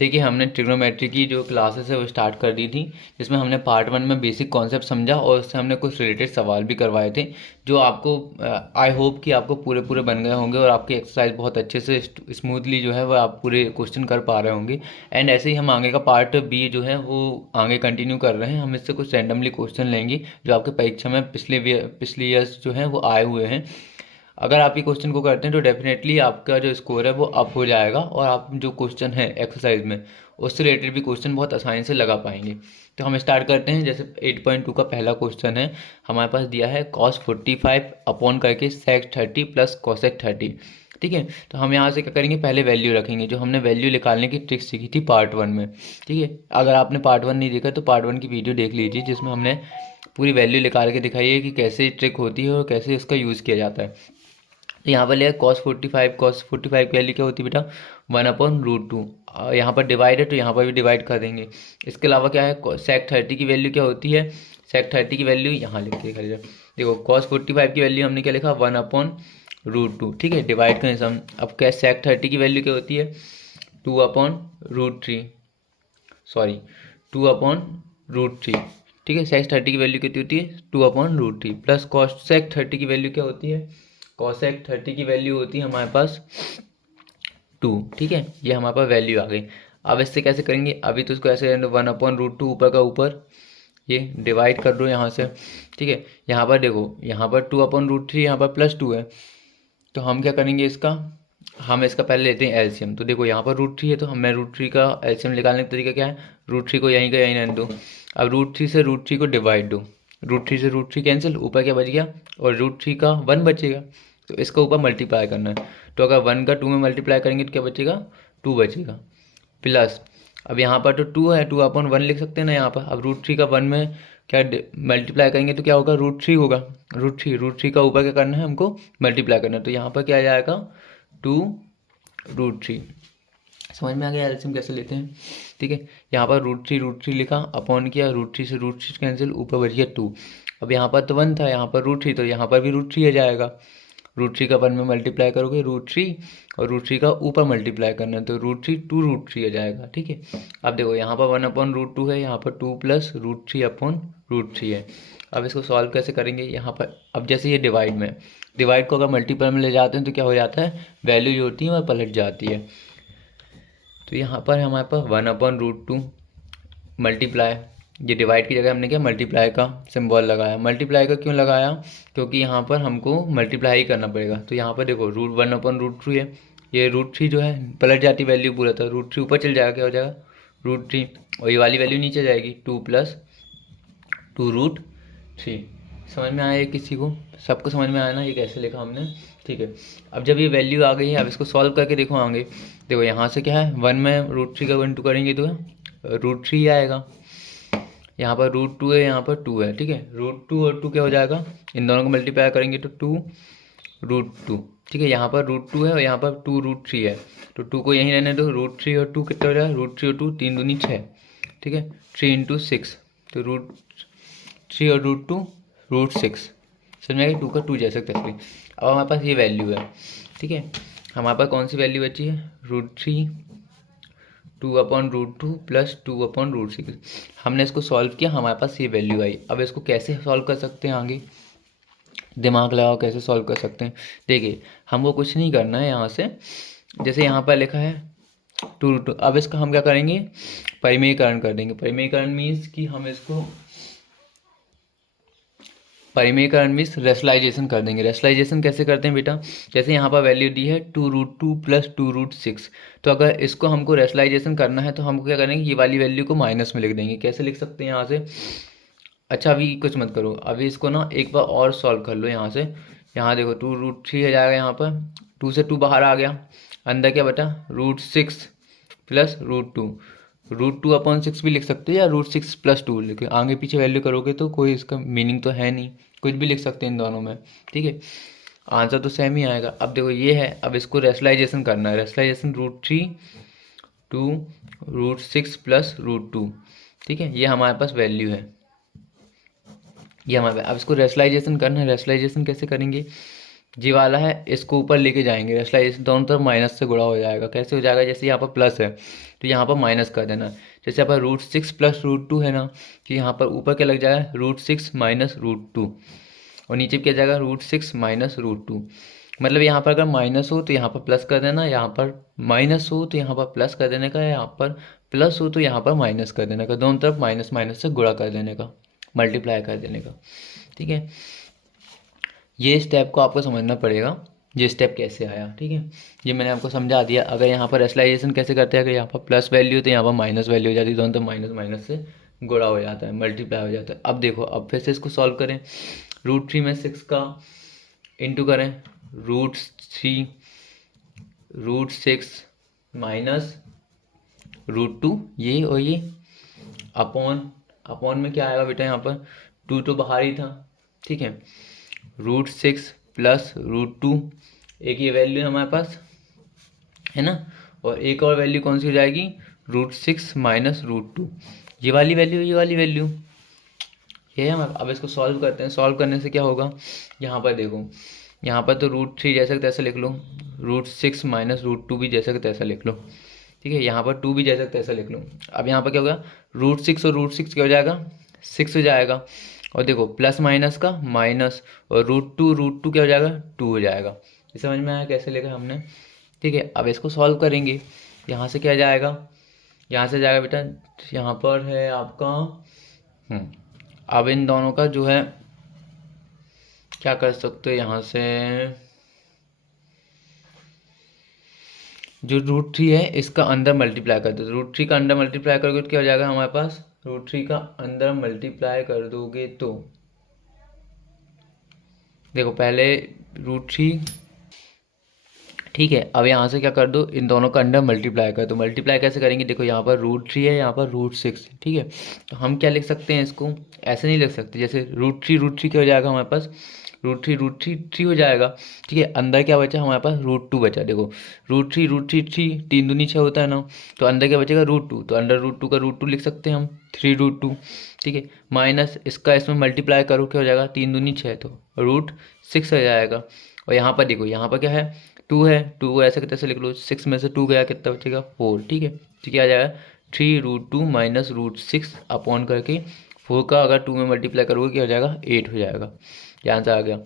देखिए हमने ट्रिग्नोमेट्री की जो क्लासेस है वो स्टार्ट कर दी थी, जिसमें हमने पार्ट 1 में बेसिक कॉन्सेप्ट समझा और उससे हमने कुछ रिलेटेड सवाल भी करवाए थे, जो आपको आई होप कि आपको पूरे पूरे बन गए होंगे और आपकी एक्सरसाइज बहुत अच्छे से स्मूथली जो है वो आप पूरे क्वेश्चन कर पा रहे होंगे। एंड ऐसे ही हम आगे का पार्ट बी जो है वो आगे कंटिन्यू कर रहे हैं। हम इससे कुछ रैंडमली क्वेश्चन लेंगे जो आपके परीक्षा में पिछले ईयर्स जो हैं वो आए हुए हैं। अगर आप ये क्वेश्चन को करते हैं तो डेफिनेटली आपका जो स्कोर है वो अप हो जाएगा और आप जो क्वेश्चन है एक्सरसाइज में उससे रिलेटेड भी क्वेश्चन बहुत आसानी से लगा पाएंगे। तो हम स्टार्ट करते हैं। जैसे 8.2 का पहला क्वेश्चन है, हमारे पास दिया है cos 45 अपॉन करके sec 30 प्लस cosec 30। ठीक है, तो हम यहाँ से क्या करेंगे, पहले वैल्यू रखेंगे, जो हमने वैल्यू निकालने की ट्रिक सीखी थी पार्ट 1 में। ठीक है, अगर आपने पार्ट 1 नहीं देखा तो पार्ट 1 की वीडियो देख लीजिए, जिसमें हमने पूरी वैल्यू निकाल के दिखाई है कि कैसे ट्रिक होती है और कैसे इसका यूज़ किया जाता है। तो यहाँ पर लिया cos 45 की वैल्यू क्या होती है बेटा, 1/√2। यहाँ पर डिवाइड है तो यहाँ पर भी डिवाइड कर देंगे। इसके अलावा क्या है, sec 30 की वैल्यू क्या होती है, sec 30 की वैल्यू यहाँ लिख के कर देखो, cos 45 की वैल्यू हमने क्या लिखा, 1/√2। ठीक है, डिवाइड करें सम। अब क्या sec 30 की वैल्यू क्या होती है, 2/√3, सॉरी 2/√3। ठीक है, sec 30 की वैल्यू कितनी होती है, 2/√3 प्लस cosec 30 की वैल्यू क्या होती है, cosec 30 की वैल्यू होती है हमारे पास 2। ठीक है, ये हमारे पास वैल्यू आ गई। अब इससे कैसे करेंगे, अभी तो इसको ऐसे 1/√2 ऊपर का ऊपर ये डिवाइड कर दो यहाँ से। ठीक है, यहाँ पर देखो, यहाँ पर 2/√3, यहाँ पर +2 है, तो हम क्या करेंगे इसका, हम इसका पहले लेते हैं एलसीएम। तो देखो यहाँ पर √3 है, तो हमें √3 का एलसीएम निकालने का तरीका क्या है, √3 को यहीं का यहीं रहने दो। अब √3 से √3 को डिवाइड दो, √3 से √3 कैंसिल, ऊपर क्या बच गया, और √3 का 1 बचेगा, तो इसका ऊपर मल्टीप्लाई करना है। तो अगर 1 का 2 में मल्टीप्लाई करेंगे तो क्या बचेगा, 2 बचेगा, प्लस अब यहाँ पर तो 2 है, 2/1 लिख सकते हैं ना यहाँ पर। अब √3 का 1 में क्या मल्टीप्लाई करेंगे तो क्या होगा, √3 होगा, √3 का ऊपर क्या करना है, हमको मल्टीप्लाई करना है। तो यहाँ पर क्या आ जाएगा, 2√3। समझ में आ गया एलसीएम कैसे लेते हैं। ठीक है, यहाँ पर √3 लिखा, अपॉन किया, √3 से √3 कैंसिल, ऊपर बच गया 2। अब यहाँ पर तो 1 था, यहाँ पर √3, तो यहाँ पर भी √3 आ जाएगा। √3 का 1 में मल्टीप्लाई करोगे √3, और √3 का ऊपर मल्टीप्लाई करना है, तो √3 2√3 आ जाएगा। ठीक है, अब देखो यहाँ पर 1/√2 है, यहाँ पर 2 प्लस √3/√3 है। अब इसको सॉल्व कैसे करेंगे, यहाँ पर अब जैसे ये डिवाइड में, डिवाइड को अगर मल्टीपल में ले जाते हैं तो क्या हो जाता है, वैल्यू जो होती है वह पलट जाती है। तो यहाँ पर हमारे पास 1/√2 मल्टीप्लाई, ये डिवाइड की जगह हमने क्या मल्टीप्लाई का सिंबल लगाया। मल्टीप्लाई का क्यों लगाया, क्योंकि यहाँ पर हमको मल्टीप्लाई ही करना पड़ेगा। तो यहाँ पर देखो √1/√3 है, ये √3 जो है पलट जाती वैल्यू पूरा, था √3 ऊपर चल जाएगा, क्या हो जाएगा √3, और ये वाली वैल्यू नीचे जाएगी, 2 प्लस 2√3। समझ में आया किसी को, सबको समझ में आया ना ये कैसे लिखा हमने। ठीक है, अब जब ये वैल्यू आ गई है, अब इसको सॉल्व करके देखो आगे। देखो यहाँ से क्या है, 1 में √3 का 1 2 करेंगे तो √3 आएगा, यहाँ पर √2 है, यहाँ पर 2 है। ठीक है, √2 और 2 क्या हो जाएगा, इन दोनों को मल्टीप्लाई करेंगे तो 2√2। ठीक है, यहाँ पर √2 है और यहाँ पर 2√3 है, तो 2 को यहीं रहने दो, √3 और 2 कितना हो जाएगा, √3 और 2 3 दूनी 6। ठीक है, 3 × 6, तो √3 और √2 √6। समझ में आ गया, 2 का 2 जैसे तैसे। अब हमारे पास ये वैल्यू है। ठीक है, हमारे पास कौन सी वैल्यू बची है, √3 2/√2 प्लस 2/√6। हमने इसको सॉल्व किया, हमारे पास ये वैल्यू आई। अब इसको कैसे सॉल्व कर सकते हैं, आगे दिमाग लगाओ कैसे सॉल्व कर सकते हैं। देखिए हमको कुछ नहीं करना है, यहाँ से जैसे यहाँ पर लिखा है 2√2, अब इसका हम क्या करेंगे, परिमेयीकरण कर देंगे। परिमेयीकरण मीन्स कि हम इसको परिमेयीकरण मीन्स रेशनलाइजेशन कर देंगे। रेशनलाइजेशन कैसे करते हैं बेटा, जैसे यहाँ पर वैल्यू दी है 2√2 प्लस 2√6, तो अगर इसको हमको रेशनलाइजेशन करना है तो हमको क्या करेंगे, ये वाली वैल्यू को माइनस में लिख देंगे। कैसे लिख सकते हैं यहाँ से, अच्छा अभी कुछ मत करो, अभी इसको ना एक बार और सॉल्व कर लो यहाँ से। यहाँ देखो 2√3 आ जाएगा, यहाँ पर 2 से 2 बाहर आ गया, अंदर क्या बटा, √6 प्लस √2, √2/6 भी लिख सकते हो या √6 + 2 लिखे, आगे पीछे वैल्यू करोगे तो कोई इसका मीनिंग तो है नहीं, कुछ भी लिख सकते हैं इन दोनों में। ठीक है, आंसर तो सेम ही आएगा। अब देखो ये है, अब इसको रेशनलाइजेशन करना है, रेशनलाइजेशन √3 टू √6 प्लस √2। ठीक है, ये हमारे पास वैल्यू है, ये हमारे पास। अब इसको रेशनलाइजेशन करना है, रेशनलाइजेशन कैसे करेंगे, जी वाला है, इसको ऊपर लेके जाएंगे, रेशनलाइजेशन दोनों तरफ माइनस से गुणा हो जाएगा। कैसे हो जाएगा, जैसे यहाँ पर प्लस है तो यहाँ पर माइनस कर देना। जैसे यहाँ पर √6 प्लस √2 है ना, कि यहाँ पर ऊपर क्या लग जाएगा, √6 माइनस √2, और नीचे क्या जाएगा, √6 माइनस √2। मतलब यहाँ पर अगर माइनस हो तो यहाँ पर प्लस कर देना, यहाँ पर माइनस हो तो यहाँ पर प्लस कर देने का, यहाँ पर प्लस हो तो यहाँ पर माइनस कर देने का, दोनों तरफ माइनस माइनस से गुणा कर देने का, मल्टीप्लाई कर देने का। ठीक है, ये स्टेप को आपको समझना पड़ेगा, ये स्टेप कैसे आया। ठीक है, ये मैंने आपको समझा दिया। अगर यहाँ पर रेशनलाइजेशन कैसे करते हैं, अगर यहाँ पर प्लस वैल्यू तो यहाँ पर माइनस वैल्यू हो जाती है, दोनों तो माइनस माइनस से गुणा हो जाता है, मल्टीप्लाई हो जाता है। अब देखो, अब फिर से इसको सॉल्व करें। √3 में 6 का इंटू करें, √3 √6 माइनस √2, ये और ये अपॉन, अपॉन में क्या आएगा बेटा, यहाँ पर 2 तो बाहर ही था। ठीक है, √6 प्लस √2, एक ये वैल्यू है हमारे पास, है ना, और एक और वैल्यू कौन सी हो जाएगी, √6 माइनस √2, ये वाली वैल्यू, ये वाली वैल्यू, ये है हमारा। अब इसको सॉल्व करते हैं। सॉल्व करने से क्या होगा, यहाँ पर देखो, यहाँ पर तो √3 जैसे कि तैसा लिख लो, √6 माइनस √2 भी जैसे कि तैसा लिख लो। ठीक है, यहाँ पर 2 भी जैसा कि तैसा लिख लो। अब यहाँ पर क्या होगा, √6 और √6 क्या हो जाएगा, 6 हो जाएगा, और देखो प्लस माइनस का माइनस, और √2 क्या हो जाएगा, 2 हो जाएगा। ये समझ में आया कैसे लिखा हमने। ठीक है, अब इसको सॉल्व करेंगे। यहाँ से क्या जाएगा, यहाँ से जाएगा बेटा, यहाँ पर है आपका अब इन दोनों का जो है क्या कर सकते हो, यहाँ से जो √3 है इसका अंदर मल्टीप्लाई कर दो, √3 का अंदर मल्टीप्लाई करोगे तो क्या हो जाएगा हमारे पास, √3 का अंदर मल्टीप्लाई कर दोगे तो देखो पहले √3, ठीक है। अब यहाँ से क्या कर दो, इन दोनों का अंडर मल्टीप्लाई कर दो। मल्टीप्लाई कैसे करेंगे, देखो यहाँ पर √3 है, यहाँ पर √6, ठीक है। तो हम क्या लिख सकते हैं, इसको ऐसे नहीं लिख सकते, जैसे √3 क्या हो जाएगा हमारे पास, √3 3 हो जाएगा। ठीक है, अंदर क्या बचा हमारे पास, √2 बचा। देखो √3 3, 3 दूनी 6 होता है ना, तो अंदर क्या बचेगा, √2, तो अंडर √2 का √2 लिख सकते हैं हम, 3√2। ठीक है, माइनस इसका इसमें मल्टीप्लाई करो, क्या हो जाएगा, 3 दूनी 6, तो √6 हो जाएगा। और यहाँ पर देखो, यहाँ पर क्या है, 2 है, 2 को ऐसे कैसे लिख लो, 6 में से 2 गया कितना बचेगा, 4। ठीक है, तो क्या आ जाएगा, 3√2 माइनस √6 अपॉन करके 4 का अगर 2 में मल्टीप्लाई करोगे क्या हो जाएगा, 8 हो जाएगा। ये आंसर आ गया।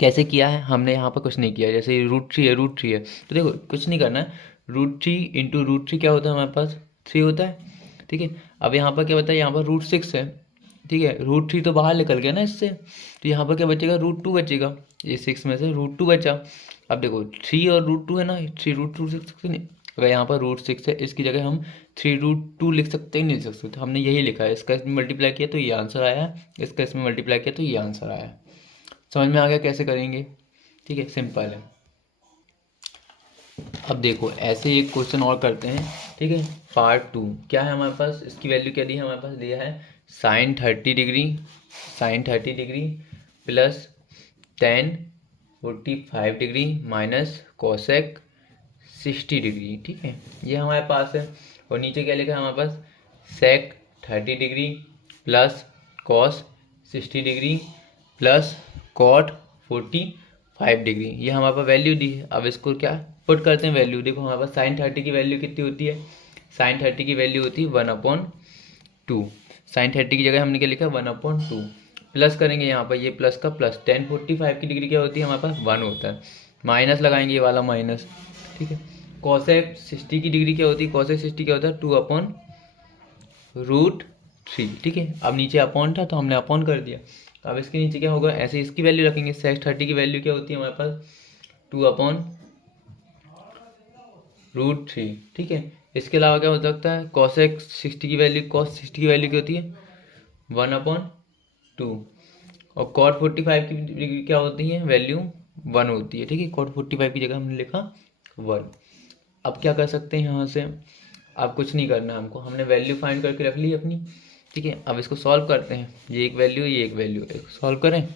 कैसे किया है हमने, यहाँ पर कुछ नहीं किया, जैसे √3 है, √3 है तो देखो कुछ नहीं करना है, √3 इंटू √3 क्या होता है हमारे पास, 3 होता है। ठीक है, अब यहाँ पर क्या होता है, यहाँ पर √6 है। ठीक है, √3 तो बाहर निकल गया ना इससे, तो यहाँ पर क्या बचेगा, √2 बचेगा, ये 6 में से √2 बचा। अब देखो 3 और √2 है ना, 3 √2 लिख सकते नहीं, अगर यहाँ पर √6 है इसकी जगह हम 3√2 लिख सकते ही नहीं लिख सकते, तो हमने यही लिखा है, इसका इसमें मल्टीप्लाई किया तो ये आंसर आया है, इसका इसमें मल्टीप्लाई किया तो ये आंसर आया है। समझ में आ गया कैसे करेंगे। ठीक है, सिंपल है। अब देखो ऐसे एक क्वेश्चन और करते हैं। ठीक है, पार्ट 2 क्या है हमारे पास, इसकी वैल्यू क्या दी है हमारे पास, दिया है sin 30 degree, sin 30 degree plus tan 45 degree minus cosec 60 degree. ठीक है, ये हमारे पास है। और नीचे क्या लिखा है हमारे पास, sec 30 degree plus cos 60 degree plus cot 45 degree, ये हमारे पास वैल्यू दी है। अब इसको क्या पुट करते हैं वैल्यू, देखो हमारे पास sin 30 की वैल्यू कितनी होती है, sin 30 की वैल्यू होती है 1/2। sin 30 की जगह हमने क्या लिखा, 1/2 प्लस करेंगे यहाँ पर, ये प्लस का प्लस, tan 45 की डिग्री क्या होती है हमारे पास, 1 होता है, माइनस लगाएंगे ये वाला माइनस। ठीक है, cosec 60 की डिग्री क्या होती है, cosec 60 क्या होता है, 2/√3। ठीक है, अब नीचे अपॉन था तो हमने अपॉन कर दिया। अब इसके नीचे क्या होगा, ऐसे इसकी वैल्यू रखेंगे, sec 30 की वैल्यू क्या होती है हमारे पास, 2/√3। ठीक है, इसके अलावा क्या हो सकता है, cosec 60 की वैल्यू, cos 60 की वैल्यू क्या होती है, 1/2, और cot 45 की क्या होती है वैल्यू, 1 होती है। ठीक है, cot 45 की जगह हमने लिखा 1। अब क्या कर सकते हैं यहाँ से, अब कुछ नहीं करना है हमको, हमने वैल्यू फाइंड करके रख ली अपनी। ठीक है, अब इसको सॉल्व करते हैं, ये एक वैल्यू, ये एक वैल्यू, इसको सॉल्व करें,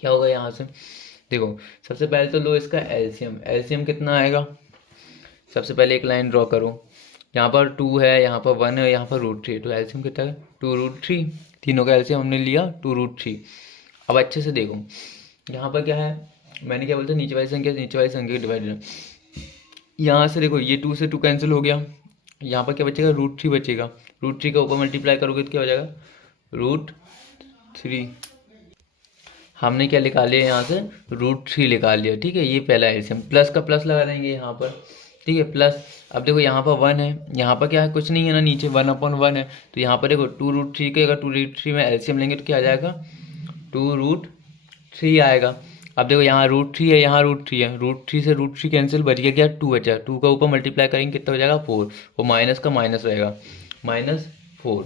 क्या होगा यहाँ से, देखो सबसे पहले तो लो इसका एलसीएम, एलसीएम कितना आएगा, सबसे पहले एक लाइन ड्रॉ करो, यहाँ पर 2 है, यहाँ पर 1 है, यहाँ पर √3, तो एलसीएम कितना है, 2√3, तीनों का एलसीएम हमने लिया 2√3। अब अच्छे से देखो, यहाँ पर क्या है, मैंने क्या बोलता, नीचे वाली संख्या से नीचे वाली संख्या की डिवाइडेड। यहाँ से देखो ये 2 से 2 कैंसिल हो गया, यहाँ पर क्या बचेगा, √3 बचेगा। √3 का ऊपर मल्टीप्लाई करोगे तो क्या हो जाएगा, √3। हमने क्या निकाल लिया यहाँ से, √3 निकाल लिया, ठीक है। ये पहला एलसीएम, प्लस का प्लस लगा देंगे यहाँ पर, ठीक है, प्लस। अब देखो यहाँ पर 1 है, यहाँ पर क्या है, कुछ नहीं है ना, नीचे 1/1 है, तो यहाँ पर देखो 2√3 के, अगर 2√3 में एलसीएम लेंगे तो क्या आ जाएगा, 2√3 आएगा। अब देखो यहाँ √3 है, यहाँ √3 है, √3 से √3 कैंसिल, बच गया क्या, 2 बचा। 2 का ऊपर मल्टीप्लाई करेंगे कितना हो जाएगा, 4, और माइनस का माइनस रहेगा, -4।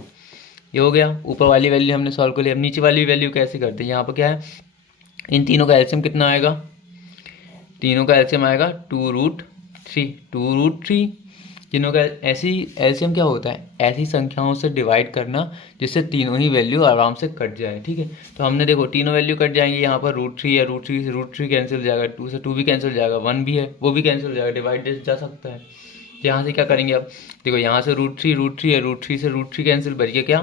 ये हो गया, ऊपर वाली वैल्यू हमने सॉल्व कर लिया। अब नीचे वाली वैल्यू कैसे करते हैं, यहाँ पर क्या है, इन तीनों का एलसीएम कितना आएगा, तीनों का एलसीएम आएगा 2√3, 2√3 तीनों का। ऐसी एलसीएम क्या होता है, ऐसी संख्याओं से डिवाइड करना जिससे तीनों ही वैल्यू आराम से कट जाए, ठीक है। तो हमने देखो तीनों वैल्यू कट जाएंगे, यहाँ पर √3 है, √3 से √3 कैंसिल हो जाएगा, 2 से 2 भी कैंसिल हो जाएगा, 1 भी है वो भी कैंसिल हो जाएगा, डिवाइड जा सकता है। तो यहाँ से क्या करेंगे, अब देखो यहाँ से √3 है, √3 से √3 कैंसिल, बच गया क्या,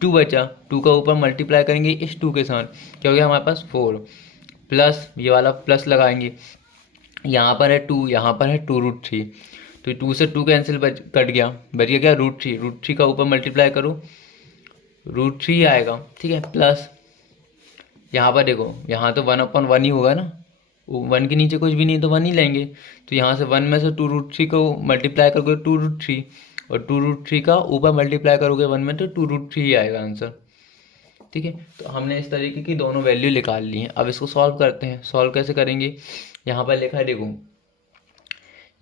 2 बचा। 2 का ऊपर मल्टीप्लाई करेंगे इस 2 के साथ, क्या हो गया हमारे पास 4, प्लस ये वाला प्लस लगाएंगे, यहाँ पर है 2, यहाँ पर है 2√3, तो 2 से 2 कैंसिल, कट गया, बच गया क्या, √3, √3 का ऊपर मल्टीप्लाई करो, √3 आएगा, ठीक है, प्लस यहाँ पर देखो, यहाँ तो 1/1 ही होगा ना, 1 के नीचे कुछ भी नहीं तो 1 ही लेंगे, तो यहाँ से 1 में से 2√3 को मल्टीप्लाई करोगे 2√3, और 2√3 का ऊपर मल्टीप्लाई करोगे 1 में तो 2√3 ही आएगा आंसर, ठीक है। तो हमने इस तरीके की दोनों वैल्यू निकाल ली हैं। अब इसको सॉल्व करते हैं। सॉल्व कैसे करेंगे, यहाँ पर लिखा है देखो,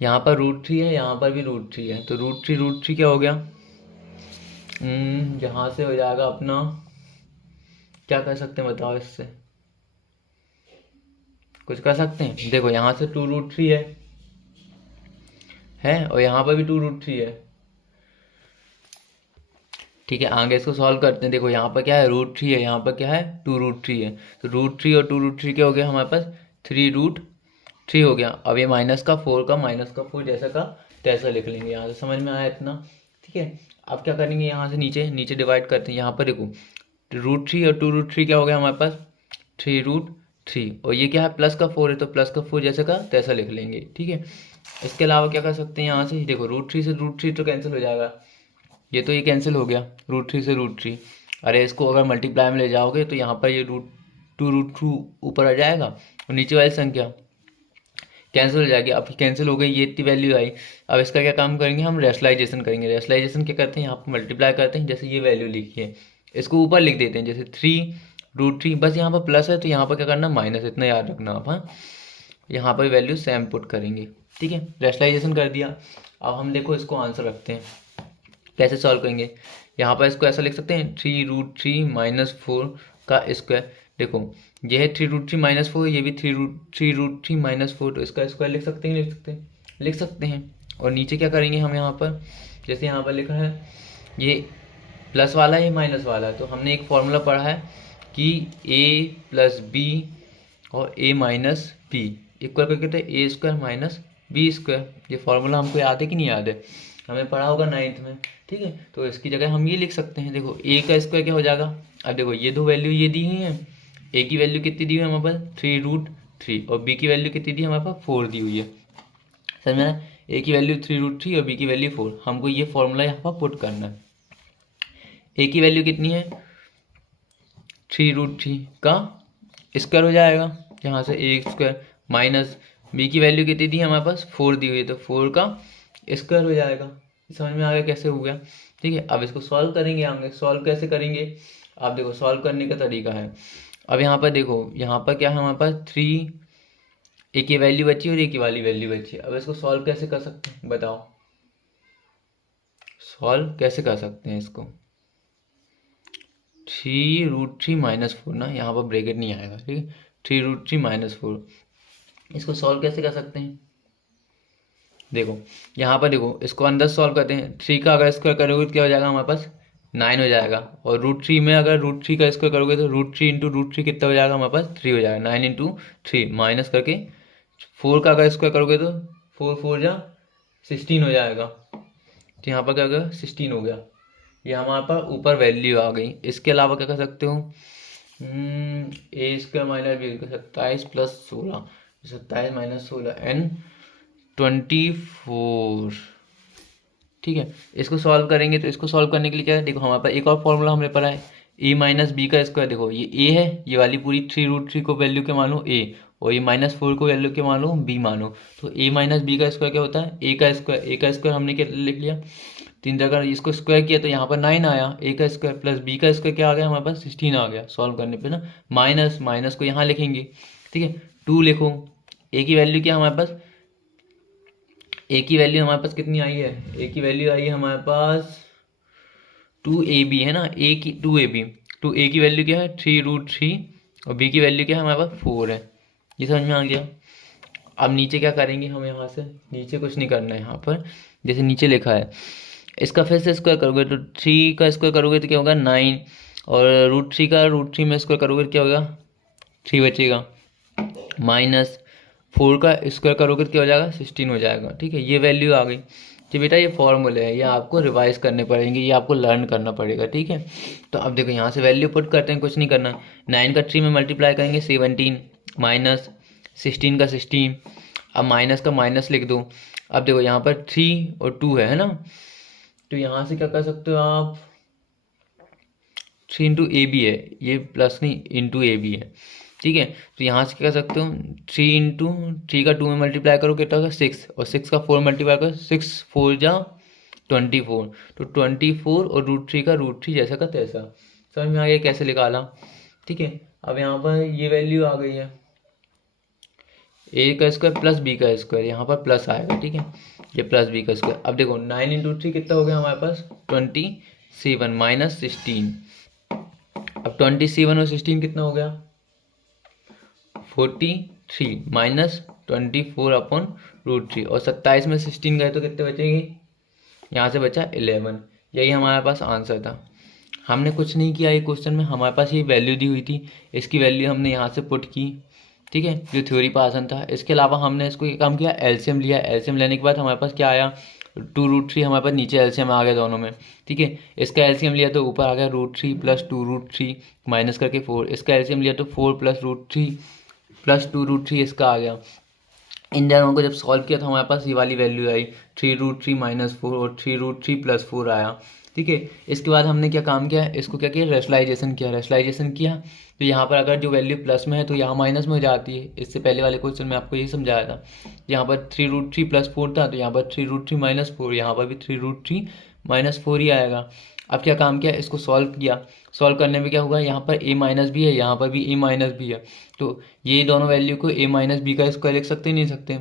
यहाँ पर √3 है, यहाँ पर भी √3 है, तो √3 क्या हो गया, यहाँ से हो जाएगा अपना, क्या कर सकते हैं बताओ, इससे कुछ कर सकते हैं। देखो यहाँ से 2√3 है और यहाँ पर भी 2√3 है, ठीक है। आगे इसको सॉल्व करते हैं। देखो यहाँ पर क्या है, √3 है, यहाँ पर क्या है, 2√3 है, तो √3 और 2√3 क्या हो गया हमारे पास, 3√3 हो गया। अब ये -4 जैसा का तैसा लिख लेंगे। यहाँ से समझ में आया इतना, ठीक है। अब क्या करेंगे, यहाँ से नीचे नीचे डिवाइड करते हैं। यहाँ पर देखो √3 और 2√3 क्या हो गया हमारे पास, 3√3, और ये क्या है, प्लस का 4 है, तो प्लस का 4 जैसे का तैसा लिख लेंगे, ठीक है। इसके अलावा क्या कर सकते हैं, यहाँ से देखो √3 से √3 तो कैंसिल हो जाएगा, ये तो ये कैंसिल हो गया, √3 से √3। अरे इसको अगर मल्टीप्लाई में ले जाओगे तो यहाँ पर ये √2 ऊपर आ जाएगा और नीचे वाली संख्या कैंसिल हो जाएगी। अब कैंसिल हो गई, ये इतनी वैल्यू आई। अब इसका क्या काम करेंगे, हम रेशनलाइजेशन करेंगे। रेशनलाइजेशन क्या करते हैं, यहाँ पर मल्टीप्लाई करते हैं, जैसे ये वैल्यू लिखी है इसको ऊपर लिख देते हैं, जैसे 3√3, बस यहाँ पर प्लस है तो यहाँ पर क्या करना, माइनस, इतना याद रखना आप। हाँ, यहाँ पर वैल्यू सेम पुट करेंगे, ठीक है। रेशनलाइजेशन कर दिया। अब हम देखो इसको आंसर रखते हैं, कैसे सॉल्व करेंगे। यहाँ पर इसको ऐसा लिख सकते हैं, 3√3 - 4 का स्क्वायर। देखो ये है 3√3 - 4, ये भी 3√3 - 4, तो इसका स्क्वायर लिख सकते हैं, लिख सकते हैं। और नीचे क्या करेंगे हम, यहाँ पर जैसे यहाँ पर लिखा है, ये प्लस वाला है, ये माइनस वाला है, तो हमने एक फॉर्मूला पढ़ा है कि a + b और a - b इक्वल करके तो a² - b²। ये फॉर्मूला हमको याद है कि नहीं याद है, हमें पढ़ा होगा 9th में, ठीक है। तो इसकी जगह हम ये लिख सकते हैं, देखो a का स्क्वायर क्या हो जाएगा। अब देखो ये दो वैल्यू ये दी हुई है, a की वैल्यू कितनी दी हुई है हमारे पास, 3√3, और b की वैल्यू कितनी दी है हमारे पास, 4 दी हुई है। समझ में, a की वैल्यू 3√3 और b की वैल्यू 4। हमको ये फॉर्मूला यहाँ पर पुट करना है। a की वैल्यू कितनी है, 3√3 का स्क्वायर हो जाएगा, यहाँ से a² माइनस b की वैल्यू कितनी दी है हमारे पास, 4 दी हुई है, तो 4 का स्क्वायर हो जाएगा। समझ में आ गया कैसे हो गया, ठीक है। अब इसको सॉल्व करेंगे, आगे सॉल्व कैसे करेंगे, आप देखो सॉल्व करने का तरीका है। अब यहाँ पर देखो, यहाँ पर क्या है हमारे पास, 3, a की वैल्यू बची और a की वाली वैल्यू बची। अब इसको सॉल्व कैसे कर सकते हैं बताओ, सॉल्व कैसे कर सकते हैं इसको। 3√3 - 4 ना, यहाँ पर ब्रैकेट नहीं आएगा, ठीक है। 3√3 - 4, इसको सॉल्व कैसे कर सकते हैं। देखो यहाँ पर देखो, इसको अंदर सॉल्व करते हैं। 3 का अगर स्क्वायर करोगे तो क्या हो जाएगा हमारे पास, 9 हो जाएगा। और √3 में अगर √3 का स्क्वायर करोगे तो √3 × √3 कितना हो जाएगा हमारे पास, 3 हो जाएगा। 9 × 3 माइनस करके 4 का अगर स्क्वायर करोगे तो 4 4 जा 16 हो जाएगा। तो यहाँ पर क्या हो गया, 16 हो गया। ये हमारे पास ऊपर वैल्यू आ गई। इसके अलावा क्या कर सकते हो, A square minus B square 27 plus 16, 27 minus 16 एन 24। ठीक है, इसको सॉल्व करेंगे तो इसको सॉल्व करने के लिए क्या है, देखो हमारे पास एक और फॉर्मूला हमने पढ़ा है, ए माइनस बी का स्क्वायर। देखो ये ए है, ये वाली पूरी 3√3 को वैल्यू के मानो ए, और ये -4 को वैल्यू के मानो बी मानो। तो ए माइनस बी का स्क्वायर क्या होता है, ए का स्क्वायर। ए का स्क्वायर हमने क्या लिख लिया, 3 जगह इसको स्क्वायर किया तो यहाँ पर 9 आया, ए का स्क्वायर प्लस बी का स्क्वायर क्या आ गया हमारे पास 16 आ गया। सॉल्व करने पे ना माइनस माइनस को यहाँ लिखेंगे, ठीक है 2 लिखो। ए की वैल्यू क्या हमारे पास, ए की वैल्यू हमारे पास कितनी आई है, ए की वैल्यू आई है हमारे पास 2ab है ना, ए की 2ab, टू ए की वैल्यू क्या है 3√3 और बी की वैल्यू क्या है हमारे पास 4 है। ये समझ में आ गया। अब नीचे क्या करेंगे हम, यहाँ से नीचे कुछ नहीं करना है, यहाँ पर जैसे नीचे लिखा है इसका फिर से स्क्वायर करोगे तो 3 का स्क्वायर करोगे तो क्या होगा 9, और √3 का √3 में स्क्वायर करोगे तो क्या होगा 3 बचेगा, माइनस 4 का स्क्वायर करोगे तो क्या हो जाएगा 16 हो जाएगा। ठीक है, ये वैल्यू आ गई। तो बेटा ये फॉर्मूले है, ये आपको रिवाइज करने पड़ेंगे, ये आपको लर्न करना पड़ेगा। ठीक है, तो अब देखो यहाँ से वैल्यू पुट करते हैं, कुछ नहीं करना। 9 का 3 में मल्टीप्लाई करेंगे 17, माइनस 16 का 16, अब माइनस का माइनस लिख दो। अब देखो यहाँ पर 3 और 2 है ना, तो यहाँ से क्या कर सकते हो आप, 3 इंटू ए बी है, ये प्लस नहीं इंटू ए बी है। ठीक है, तो यहाँ से क्या कर सकते हो 3 इंटू 3 का 2 में मल्टीप्लाई करो कितना होगा 6, और 6 का 4 मल्टीप्लाई करो 6 4 जा 24, तो 24 और √3 का √3 जैसा का तैसा। समझ में आ गया कैसे निकाला। ठीक है, अब यहाँ पर ये वैल्यू आ गई है, ए का स्क्वायर प्लस बी का स्क्वायर, यहाँ पर प्लस आएगा। ठीक है, ये प्लस बी का स्क्वायर। अब देखो 9 इंटू 3 कितना हो गया हमारे पास 27 माइनस 16, अब 27 और 16 कितना हो गया 43 माइनस 24 अपॉन √3, और 27 में 16 गए तो कितने बचेंगे, यहाँ से बचा 11। यही हमारे पास आंसर था। हमने कुछ नहीं किया, ये क्वेश्चन में हमारे पास ये वैल्यू दी हुई थी, इसकी वैल्यू हमने यहाँ से पुट की। ठीक है, जो थ्योरी पर आसान था। इसके अलावा हमने इसको ये काम किया, एलसीएम लिया। एलसीएम लेने के बाद हमारे पास क्या आया 2√3, हमारे पास नीचे एलसीएम आ गया दोनों में। ठीक है, इसका एलसीएम लिया तो ऊपर आ गया √3 प्लस 2√3 माइनस करके 4, इसका एलसीएम लिया तो 4 प्लस √3 प्लस 2√3 इसका आ गया। इन दोनों को जब सॉल्व किया तो हमारे पास ये वाली वैल्यू आई 3√3 माइनस 4 और 3√3 प्लस 4 आया। ठीक है, इसके बाद हमने क्या काम किया, इसको क्या किया रेशनलाइजेशन किया। रेशनलाइजेशन किया तो यहाँ पर अगर जो वैल्यू प्लस में है तो यहाँ माइनस में हो जाती है। इससे पहले वाले क्वेश्चन में आपको यही समझाया था, यहाँ पर 3√3 प्लस 4 था तो यहाँ पर 3√3 माइनस 4, यहाँ पर भी 3√3 माइनस 4 ही आएगा। अब क्या काम किया, इसको सॉल्व किया। सॉल्व करने में क्या हुआ, यहाँ पर a माइनस भी है, यहाँ पर भी a माइनस भी है, तो ये दोनों वैल्यू को a माइनस बी का स्क्वायर लिख सकते नहीं सकते।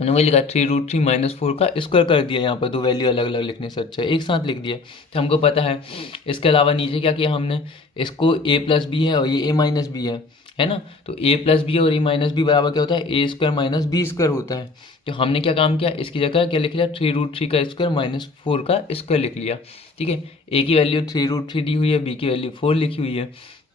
मैंने वही लिखा 3√3 माइनस 4 का स्क्वायर कर दिया। यहाँ पर दो वैल्यू अलग अलग लिखने से अच्छा एक साथ लिख दिया, तो हमको पता है। इसके अलावा नीचे क्या किया हमने, इसको a प्लस बी है और ये a माइनस बी है ना, तो a प्लस बी और a माइनस बी बराबर क्या होता है a square minus B square होता है। तो हमने क्या काम किया, इसकी जगह क्या लिख लिया 3√3 का स्क्वायर माइनस 4 का स्क्वायर लिख लिया। ठीक है, a की वैल्यू 3√3 दी हुई है, b की वैल्यू 4 लिखी हुई है,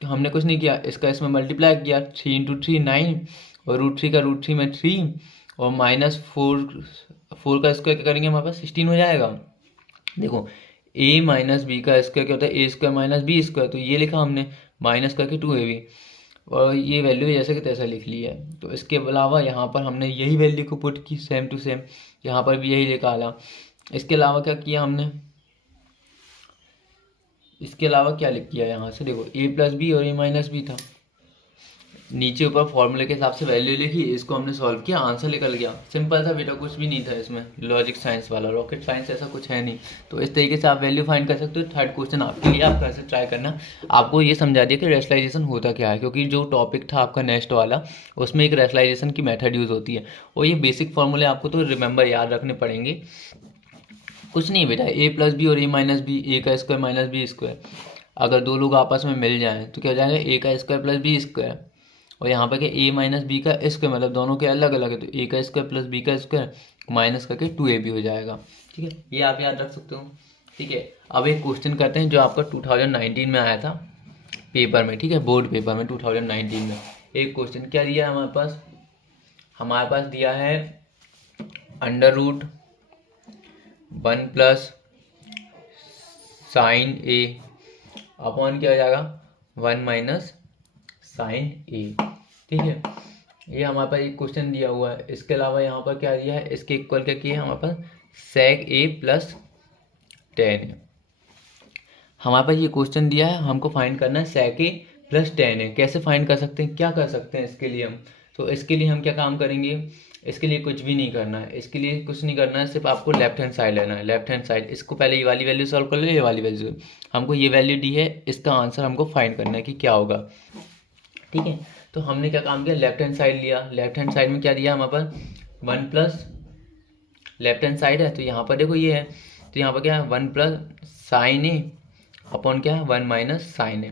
तो हमने कुछ नहीं किया, इसका इसमें मल्टीप्लाई किया 3 इंटू 3 9, और √3 का √3 में 3, और माइनस 4 का स्क्वायर क्या करेंगे हमारे पास 16 हो जाएगा। देखो a माइनस बी का स्क्वायर क्या होता है a square minus B square, तो ये लिखा हमने माइनस करके 2ab, और ये वैल्यू जैसे कि तैसा लिख लिया है। तो इसके अलावा यहाँ पर हमने यही वैल्यू को पुट की सेम टू सेम, यहाँ पर भी यही निकाला। इसके अलावा क्या किया हमने, इसके अलावा क्या लिख किया यहाँ से, देखो a प्लस बी और a माइनस बी था, नीचे ऊपर फॉर्मूले के हिसाब से वैल्यू लिखी, इसको हमने सॉल्व किया, आंसर निकल गया। सिंपल था बेटा, कुछ भी नहीं था इसमें, लॉजिक साइंस वाला, रॉकेट साइंस ऐसा कुछ है नहीं। तो इस तरीके से आप वैल्यू फाइंड कर सकते हो। थर्ड क्वेश्चन आपके लिए, आप कैसे ट्राई करना। आपको ये समझा दिया कि रेशनलाइजेशन होता क्या है, क्योंकि जो टॉपिक था आपका नेक्स्ट वाला उसमें एक रेशनलाइजेशन की मेथड यूज़ होती है, और ये बेसिक फॉर्मूले आपको तो रिमेंबर याद रखने पड़ेंगे। कुछ नहीं बेटा, a प्लस बी और a माइनस बी, ए का स्क्वायर माइनस बी स्क्वायर, अगर दो लोग आपस में मिल जाएं तो क्या हो जाएगा a का स्क्वायर प्लस बी स्क्वायर, और यहाँ पर क्या a माइनस बी का स्क्वायर, मतलब दोनों के अलग अलग है, तो a का स्क्वायर प्लस b का स्क्वायर माइनस करके 2ab हो जाएगा। ठीक है, ये आप याद रख सकते हो। ठीक है, अब एक क्वेश्चन करते हैं जो आपका 2019 में आया था पेपर में। ठीक है, बोर्ड पेपर में 2019 में एक क्वेश्चन क्या दिया है हमारे पास दिया है √1 प्लस साइन a अपॉन क्या हो जाएगा 1 माइनस साइन ए। ठीक है, ये हमारे पास एक क्वेश्चन दिया हुआ है। इसके अलावा यहाँ पर क्या दिया है, इसके इक्वल क्या किया है हमारे पास सेक ए प्लस टेन है। हमारे पास ये क्वेश्चन दिया है, हमको फाइंड करना है सेक ए प्लस टेन है। कैसे फाइंड कर सकते हैं, क्या कर सकते हैं इसके लिए हम, तो इसके लिए हम क्या काम करेंगे, इसके लिए कुछ भी नहीं करना है, इसके लिए कुछ नहीं करना है, सिर्फ आपको लेफ्ट हैंड साइड लेना है। लेफ्ट हैंड साइड, इसको पहले ये वाली वैल्यू सॉल्व कर लो, ये वाली वैल्यू, हमको ये वैल्यू दी है, इसका आंसर हमको फाइंड करना है कि क्या होगा। ठीक है, तो हमने क्या काम किया, लेफ्ट हैंड साइड लिया। लेफ्ट हैंड साइड में क्या दिया हमारे पास, one plus, left hand side है तो यहाँ पर देखो ये है, तो यहाँ पर क्या है, वन प्लस साइन ए अपॉन क्या है, वन माइनस साइन ए।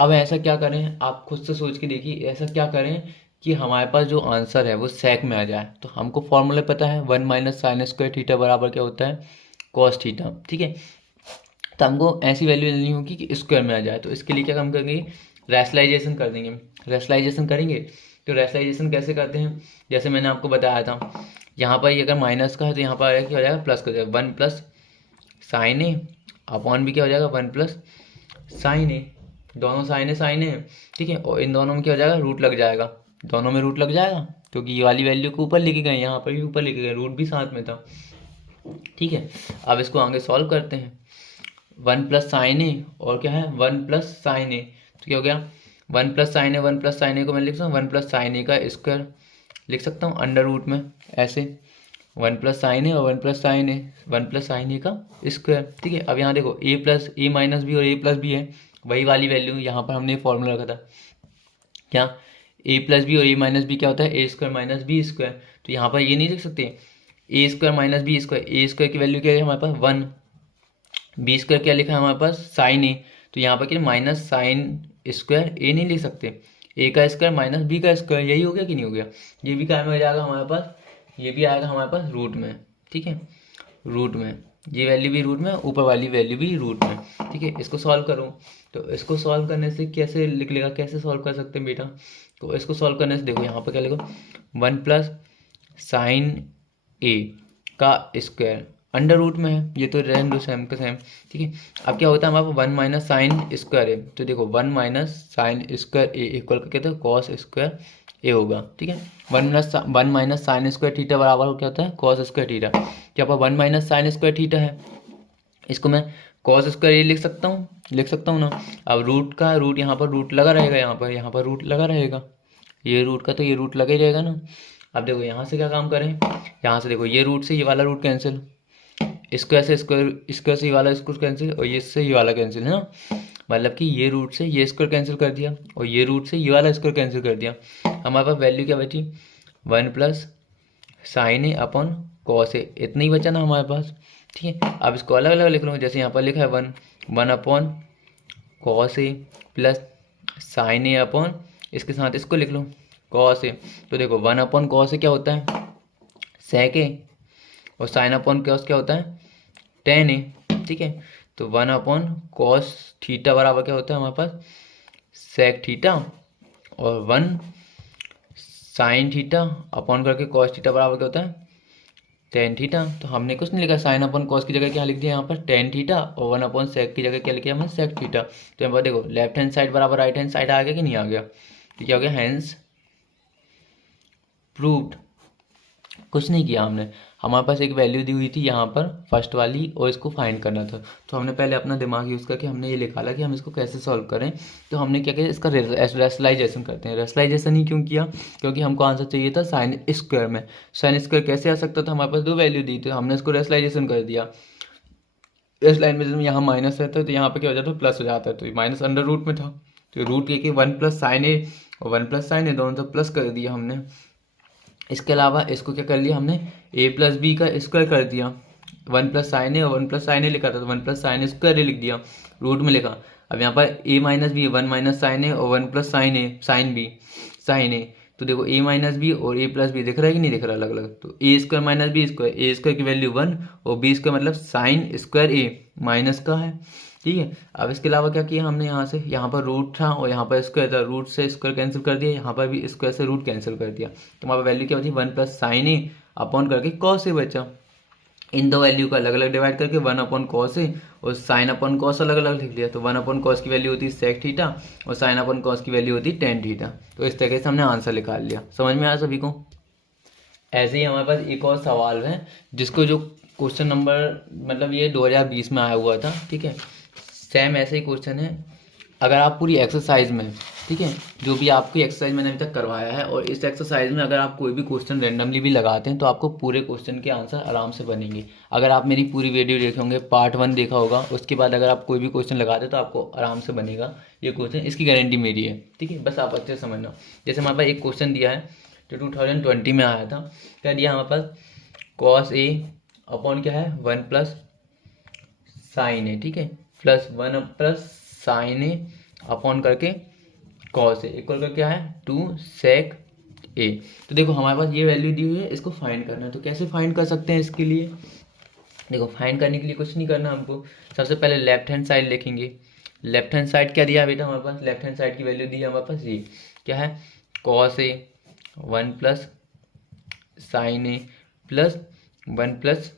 अब ऐसा क्या करें, आप खुद से सोच के देखिए, ऐसा क्या करें कि हमारे पास जो आंसर है वो सेक में आ जाए। तो हमको फॉर्मूला पता है, one minus sine square theta बराबर क्या होता है, कॉस थीटा। ठीक है, तो हमको ऐसी वैल्यू लेनी होगी कि स्क्वायर में आ जाए। तो इसके लिए क्या काम करेंगे, रैशनलाइजेशन कर देंगे। रैशनलाइजेशन करेंगे तो रैशनलाइजेशन कैसे करते हैं, जैसे मैंने आपको बताया था, यहाँ पर ये अगर माइनस का है तो यहाँ पर क्या हो जाएगा, प्लस का हो जाएगा, वन प्लस साइन ए अपॉन भी क्या हो जाएगा, वन प्लस साइन ए, दोनों साइन है। ठीक है, और इन दोनों में क्या हो जाएगा, रूट लग जाएगा, दोनों में रूट लग जाएगा, क्योंकि ये वाली वैल्यू को ऊपर लेके गए, यहाँ पर भी ऊपर लेके गए, रूट भी साथ में था। ठीक है, अब इसको आगे सॉल्व करते हैं, वन प्लस साइन ए और क्या है, वन प्लस साइन ए, तो क्या हो गया, वन प्लस साइन ए, वन प्लस साइन ए को मैं लिख सकता हूँ वन प्लस साइन ए का स्क्वायर लिख सकता हूँ अंडर रूट में, ऐसे वन प्लस साइन ए और वन प्लस साइन ए, वन प्लस साइन ए का स्क्वायर। ठीक है, अब यहाँ देखो ए प्लस ए माइनस बी और ए प्लस बी है, वही वाली वैल्यू यहाँ पर हमने फॉर्मूला रखा था, क्या ए प्लस बी और ए माइनस बी क्या होता है, ए स्क्वायर माइनस बी स्क्वायर। तो यहाँ पर ये नहीं लिख सकते ए square minus B square, A square की वैल्यू क्या है हमारे पास वन, बी स्क्वायर क्या लिखा है हमारे पास साइन ए, तो यहाँ पर क्या माइनस साइन स्क्वायर ए नहीं लिख सकते, ए का स्क्वायर माइनस बी का स्क्वायर, यही हो गया कि नहीं हो गया, ये भी क्या में हो जाएगा हमारे पास, ये भी आएगा हमारे पास रूट में। ठीक है, रूट में, ये वैल्यू भी रूट में, ऊपर वाली वैल्यू भी रूट में। ठीक है, इसको सॉल्व करूँ तो इसको सॉल्व करने से कैसे निकलेगा, कैसे सॉल्व कर सकते हैं बेटा, तो इसको सॉल्व करने से देखो यहाँ पर क्या लिखो, वन प्लस साइन ए का स्क्वायर अंडर रूट में है, ये तो रहने दो सेम का सेम। ठीक है, अब क्या होता है हमारे पास वन माइनस साइन स्क्वायर है, तो देखो वन माइनस साइन स्क्वायर ए इक्वल करके तो कॉस स्क्वायर ए होगा। ठीक है, one minus sine square theta बराबर क्या होता है, कॉस स्क्वायर थीटा। क्या पर one minus sine square theta है, इसको मैं कॉस स्क्वायर ए लिख सकता हूँ ना। अब रूट का रूट यहाँ पर रूट लगा रहेगा, यहाँ पर रूट लगा रहेगा, ये रूट का तो ये रूट लगा ही रहेगा ना। अब देखो यहाँ से क्या काम करें, यहाँ से देखो ये रूट से ये वाला रूट कैंसिल, स्क्वायर से स्क्वायर से ये वाला स्क्वायर कैंसिल, और ये से ये वाला कैंसिल है ना, मतलब कि ये रूट से ये स्क्वायर कैंसिल कर दिया और ये रूट से ये वाला स्क्वायर कैंसिल कर दिया। हमारे पास वैल्यू क्या बची, one plus sine A upon cos A, इतना ही बचा ना हमारे पास। ठीक है, अब इसको अलग अलग लिख लो, जैसे यहाँ पर लिखा है one upon cos A plus sine A upon, इसके साथ इसको लिख लो कॉस ए। तो देखो वन अपॉन कॉस ए क्या होता है, सेक ए, और साइन अपॉन कॉस क्या होता है, टेन ए। ठीक है, तो वन अपॉन कॉस थीटा बराबर क्या होता है हमारे पास, सेक थीटा, और वन साइन थीटा अपॉन करके कॉस थीटा बराबर क्या होता है, टेन थीटा। तो हमने कुछ नहीं लिखा, साइन अपॉन कॉस की जगह क्या लिख दिया यहाँ पर टेन थीटा, और वन अपॉन सेक की जगह क्या लिखा हमने, सेक थीटा। तो यहाँ पर देखो लेफ्ट हैंड साइड बराबर राइट हैंड साइड आ गया कि नहीं आ गया, तो क्या हो गया, हैंस प्रूव्ड। कुछ नहीं किया हमने, हमारे पास एक वैल्यू दी हुई थी यहाँ पर फर्स्ट वाली, और इसको फाइंड करना था, तो हमने पहले अपना दिमाग यूज़ करके हमने ये निकाला कि हम इसको कैसे सॉल्व करें। तो हमने क्या किया, इसका रेशनलाइजेशन करते हैं। रेशनलाइजेशन ही क्यों किया, क्योंकि हमको आंसर चाहिए था साइन स्क्वायर में। साइन स्क्वायर कैसे आ सकता था, हमारे पास दो वैल्यू दी थी, हमने इसको रेशनलाइजेशन कर दिया। इस लाइन में जब यहाँ माइनस रहता है तो यहाँ पर क्या हो जाता है, प्लस हो जाता है, तो माइनस अंडर रूट में था, तो रूट के वन प्लस साइन ए और वन प्लस साइन ए दोनों तो प्लस कर दिया हमने। इसके अलावा इसको क्या कर लिया हमने, ए प्लस बी का स्क्वायर कर दिया, वन प्लस साइन ए और वन प्लस साइन ए लिखा था तो one plus sine square A लिख दिया, रूट में लिखा। अब यहाँ पर A minus B, one minus sine A और one plus sine A, sine A, तो देखो ए माइनस बी और ए प्लस बी दिख रहा है कि नहीं दिख रहा अलग अलग, तो ए square minus B square, A square की वैल्यू वन और बी स्क्वायर मतलब साइन स्क्वायर ए माइनस का है। ठीक है, अब इसके अलावा क्या किया हमने, यहाँ से यहाँ पर रूट था और यहाँ पर स्क्वायर था, रूट से स्क्वायर कैंसिल कर दिया, यहाँ पर भी स्क्वायर से रूट कैंसिल कर दिया, तो हमारा वैल्यू क्या बची, वन प्लस साइन ए अपॉन करके कॉस ए बचा। इन दो वैल्यू को अलग अलग डिवाइड करके 1/cos ए और sin/cos अलग अलग लिख लिया। तो 1/cos की वैल्यू होती है sec थीटा और sin/cos की वैल्यू होती है tan थीटा। तो इस तरीके से हमने आंसर निकाल लिया। समझ में आया सभी को? ऐसे ही हमारे पास एक और सवाल है जिसको जो क्वेश्चन नंबर मतलब ये 2020 में आया हुआ था, ठीक है। सेम ऐसे ही क्वेश्चन है। अगर आप पूरी एक्सरसाइज में, ठीक है, जो भी आपकी एक्सरसाइज मैंने अभी तक करवाया है और इस एक्सरसाइज में अगर आप कोई भी क्वेश्चन रेंडमली भी लगाते हैं तो आपको पूरे क्वेश्चन के आंसर आराम से बनेंगे। अगर आप मेरी पूरी वीडियो देखे होंगे, पार्ट 1 देखा होगा, उसके बाद अगर आप कोई भी क्वेश्चन लगाते हैं तो आपको आराम से बनेगा ये क्वेश्चन, इसकी गारंटी मेरी है, ठीक है। बस आप अच्छे से समझना। जैसे हमारे पास एक क्वेश्चन दिया है जो 2020 में आया था। क्या दिया हमारे पास? कॉस ए अपॉन क्या है 1 प्लस साइन ए, ठीक है, प्लस 1 प्लस साइन ए अपॉन करके कॉस ए इक्वल का क्या है 2 सेक ए। तो देखो हमारे पास ये वैल्यू दी हुई है, इसको फाइंड करना है। तो कैसे फाइंड कर सकते हैं इसके लिए? देखो फाइंड करने के लिए कुछ नहीं करना हमको। सबसे पहले लेफ्ट हैंड साइड लिखेंगे। लेफ्ट हैंड साइड क्या दिया बेटा हमारे पास? लेफ्ट हैंड साइड की वैल्यू दी है हमारे पास ये क्या है cos A 1 plus sine A plus 1 plus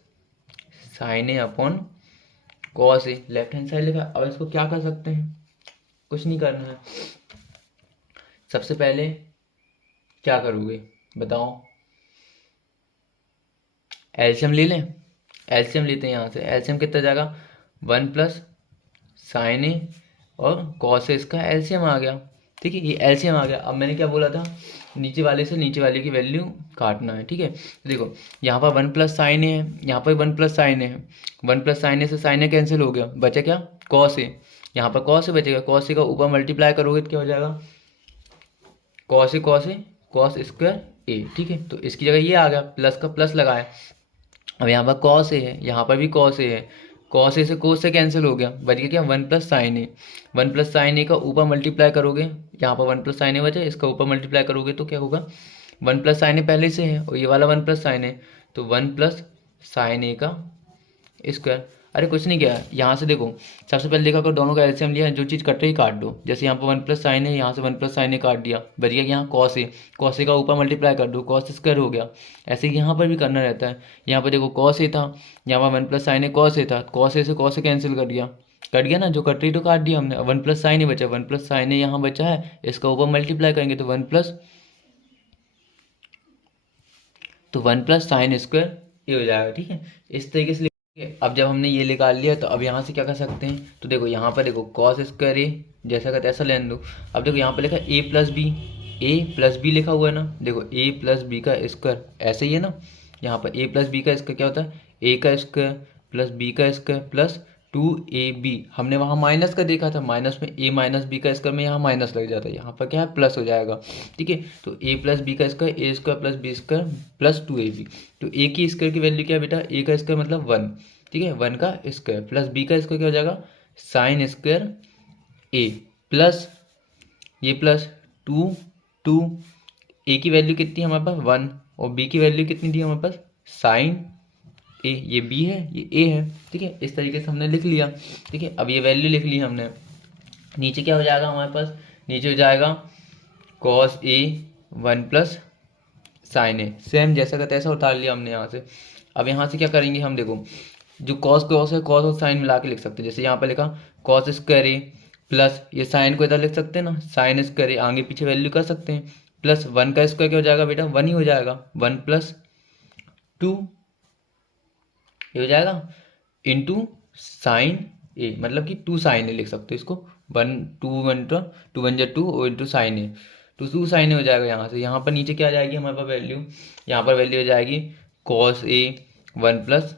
sine A upon cos A. Left hand side लिखा। अब इसको क्या कर सकते हैं? कुछ नहीं करना है। सबसे पहले क्या करोगे बताओ? एलसीएम ले लें। एलसीएम लेते हैं यहाँ से। एलसीएम कितना जाएगा 1 प्लस साइन ए और कॉस ए, इसका एलसीएम आ गया, ठीक है। ये एलसीएम आ गया। अब मैंने क्या बोला था? नीचे वाले से नीचे वाले की वैल्यू काटना है, ठीक है। तो देखो यहाँ पर 1 प्लस साइन ए है, यहाँ पर 1 प्लस साइन ए है। 1 प्लस साइन ए से साइन ए कैंसिल हो गया, बचा क्या कॉस ए। यहाँ पर कॉस ए बचेगा। कॉस ए का ऊपर मल्टीप्लाई करोगे तो क्या हो जाएगा कॉस ए कॉस स्क्वायर ए, ठीक है। तो इसकी जगह ये आ गया, प्लस का प्लस लगाया। अब यहाँ पर कॉस ए है, यहाँ पर भी कॉस ए है। कॉस ए से कोस से कैंसिल हो गया, बच गया क्या 1 प्लस साइन ए। 1 प्लस साइन ए का ऊपर मल्टीप्लाई करोगे, यहाँ पर 1 प्लस साइन ए बचा, इसका ऊपर मल्टीप्लाई करोगे तो क्या होगा 1 प्लस साइन ए पहले से है और ये वाला 1 प्लस साइन ए, तो 1 प्लस साइन ए का स्क्वायर। अरे कुछ नहीं किया, यहाँ से देखो सबसे पहले देखा करो दोनों का एलसीएम लिया है, जो चीज़ कट रही काट दो। जैसे यहाँ पर 1 प्लस साइन है, यहाँ से 1 प्लस साइन ए काट दिया, बच गया यहाँ कॉस ए। कॉस ए का ऊपर मल्टीप्लाई कर दो, कॉस स्क्वायर हो गया। ऐसे ही यहाँ पर भी करना रहता है। यहाँ पर देखो कॉस ए था, यहाँ पर 1 plus sine A cos A था, कॉस ए से कॉस ए कैंसिल कर दिया, कट गया ना, जो कट रही तो काट दिया हमने। 1 प्लस साइन ए बचा, 1 प्लस साइन ए यहाँ बचा है, इसका ऊपर मल्टीप्लाई करेंगे तो 1 प्लस साइन स्क्वायर ये हो जाएगा, ठीक है। इस तरीके से अब जब हमने ये निकाल लिया तो अब यहाँ से क्या कर सकते हैं? तो देखो यहाँ पर देखो कॉस स्क्वायर ए जैसा का तैसा लेने दो। अब देखो यहाँ पर लिखा ए प्लस बी लिखा हुआ है ना। देखो ए प्लस बी का स्क्वायर ऐसे ही है ना। यहाँ पर ए प्लस बी का स्क्वायर क्या होता है ए का स्क्वायर प्लस बी का स्क्वायर प्लस 2ab। हमने वहाँ माइनस का देखा था, माइनस में ए माइनस बी का स्क्वायर में यहाँ माइनस लग जाता है, यहाँ पर क्या है प्लस हो जाएगा, ठीक है। तो ए प्लस बी का square A square plus B square plus 2ab। तो ए की स्क्वायर की वैल्यू क्या है बेटा? ए का स्क्वायर मतलब 1, ठीक है, 1 का स्क्वायर प्लस बी का स्क्वायर क्या हो जाएगा साइन स्क्वायर ए प्लस ये प्लस 2 ए की वैल्यू कितनी है हमारे पास 1 और बी की वैल्यू कितनी दी हमारे पास साइन ए। ये बी है ये ए है, ठीक है। इस तरीके से हमने लिख लिया, ठीक है। अब ये वैल्यू लिख ली हमने। नीचे क्या हो जाएगा हमारे पास? नीचे हो जाएगा cos A 1 plus sine A, same जैसा का तैसा उतार लिया हमने यहाँ से। अब यहाँ से क्या करेंगे हम? देखो जो कॉस है कॉस और साइन मिला के लिख सकते हैं। जैसे यहाँ पर लिखा कॉस स्क्वायर ए प्लस ये साइन को इधर लिख सकते हैं ना, साइन स्क्वायर ए आगे पीछे वैल्यू कर सकते हैं, प्लस 1 का स्क्वायर क्या हो जाएगा बेटा 1 ही हो जाएगा, 1 प्लस 2 ये हो जाएगा इंटू साइन ए, मतलब कि 2 साइन ए लिख सकते हो इसको। 2 और इंटू साइन ए, तो 2 साइन ए हो जाएगा। यहाँ से यहाँ पर नीचे क्या आ जाएगी हमारे पास वैल्यू? यहाँ पर वैल्यू हो जाएगी कॉस ए 1 प्लस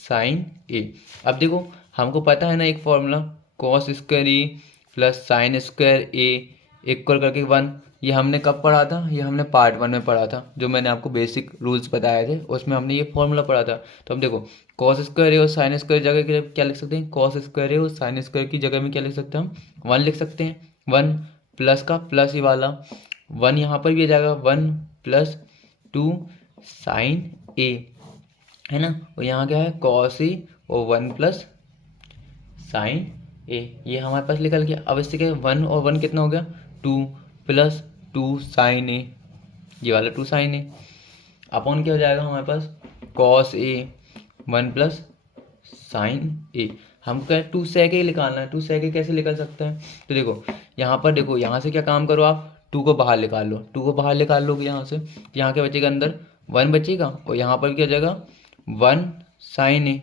साइन ए। अब देखो हमको पता है ना एक फॉर्मूला, कॉस स्क्वायर ए प्लस साइन स्क्वायर ए इक्वल करके 1। ये हमने कब पढ़ा था? ये हमने पार्ट 1 में पढ़ा था, जो मैंने आपको बेसिक रूल्स बताए थे उसमें हमने ये फॉर्मूला पढ़ा था। तो हम देखो कॉस स्क्वायर ए और साइन स्क्वायर जगह के क्या लिख सकते हैं? कॉस स्क्वायर ए और साइन स्क्वायर की जगह में क्या लिख सकते हैं हम? 1 लिख सकते हैं। 1 प्लस का प्लस ही वाला 1 यहाँ पर भी आ जाएगा, 1 प्लस 2 साइन ए है ना। और यहाँ क्या है कॉस ए और 1 प्लस साइन ए, ये हमारे पास निकल गया। अब इससे क्या 1 और 1 कितना हो गया 2 प्लस 2 साइन ए, ये वाला 2 साइन ए अपॉन क्या हो जाएगा हमारे पास cos A one plus sine ए। हमको क्या है, टू सेक ए निकालना है। टू सेक ए कैसे निकल सकता है, तो देखो यहाँ पर, देखो यहाँ से क्या काम करो आप, टू को बाहर निकाल लो। टू को बाहर निकाल लोगे यहाँ से, तो यहाँ क्या बचेगा, अंदर वन बचेगा, और यहाँ पर क्या जाएगा, वन साइन ए।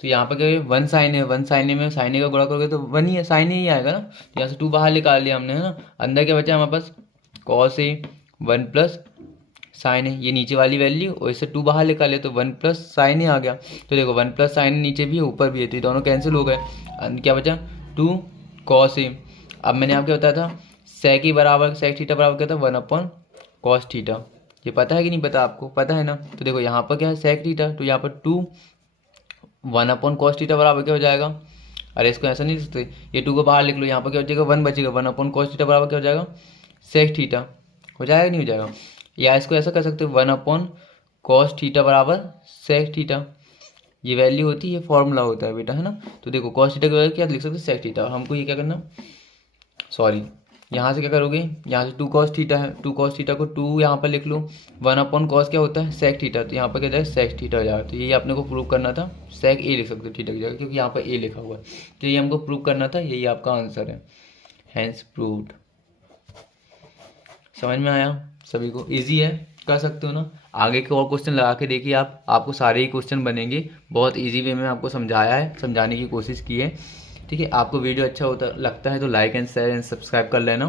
तो यहाँ पर क्या है, वन साइन है, वन साइन ए में साइन ए का गुणा करोगे तो वन ही है, साइन ए ही आएगा ना। तो यहाँ से टू बाहर निकाल लिया हमने, है ना। अंदर क्या बचा हमारे पास, cos A one plus sign है, ये नीचे वाली वैल्यू, और इससे टू बाहर निकाले तो वन प्लस साइन ए आ गया। तो देखो वन प्लस साइन नीचे भी है ऊपर भी है, तो ये दोनों कैंसिल हो गए। क्या बचा, टू कॉस ए। अब मैंने आपको बताया था सेक ई बराबर, सेक थीटा बराबर क्या था, वन अपॉन कॉस थीटा। ये पता है कि नहीं पता, आपको पता है ना। तो देखो यहाँ पर क्या है, सेक थीटा, तो यहाँ पर two one upon cos theta बराबर क्या हो जाएगा, अरे इसको ऐसा नहीं लिख सकते, ये टू को बाहर लिख लो, यहाँ पर क्या हो जाएगा, वन बचेगा, वन अपॉन कॉस थीटा बराबर क्या हो जाएगा, सेक थीटा। हो जाएगा नहीं हो जाएगा, या इसको ऐसा कर सकते हो, वन अपॉन कॉस थीटा बराबर सेक थीटा। ये वैल्यू होती है, ये फॉर्मूला होता है बेटा, है ना। तो देखो कॉस थीटा की वैल्यू क्या लिख सकते हैं, सेक थीटा। हमको ये क्या करना, सॉरी यहाँ से क्या करोगे, यहाँ से टू कॉस थीटा है, टू कॉस थीटा को टू यहाँ पर लिख लो, वन अपॉन कॉस क्या होता है, सेक थीटा, तो यहाँ पर क्या जाएगा, सेक थीटा हो जाएगा। तो यही आपने को प्रूव करना था, सेक ए लिख सकते हो थीटा की जगह, क्योंकि यहाँ पर ए लिखा हुआ है। तो ये हमको प्रूव करना था, यही आपका आंसर है, हैंस प्रूव्ड। समझ में आया सभी को, इजी है, कर सकते हो ना। आगे के और क्वेश्चन लगा के देखिए आप, आपको सारे ही क्वेश्चन बनेंगे। बहुत इजी वे में आपको समझाया है, समझाने की कोशिश की है। ठीक है, आपको वीडियो अच्छा होता लगता है तो like and share and subscribe कर लेना।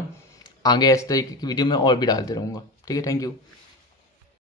आगे इस तरीके की वीडियो मैं और भी डालते रहूँगा। ठीक है, थैंक यू।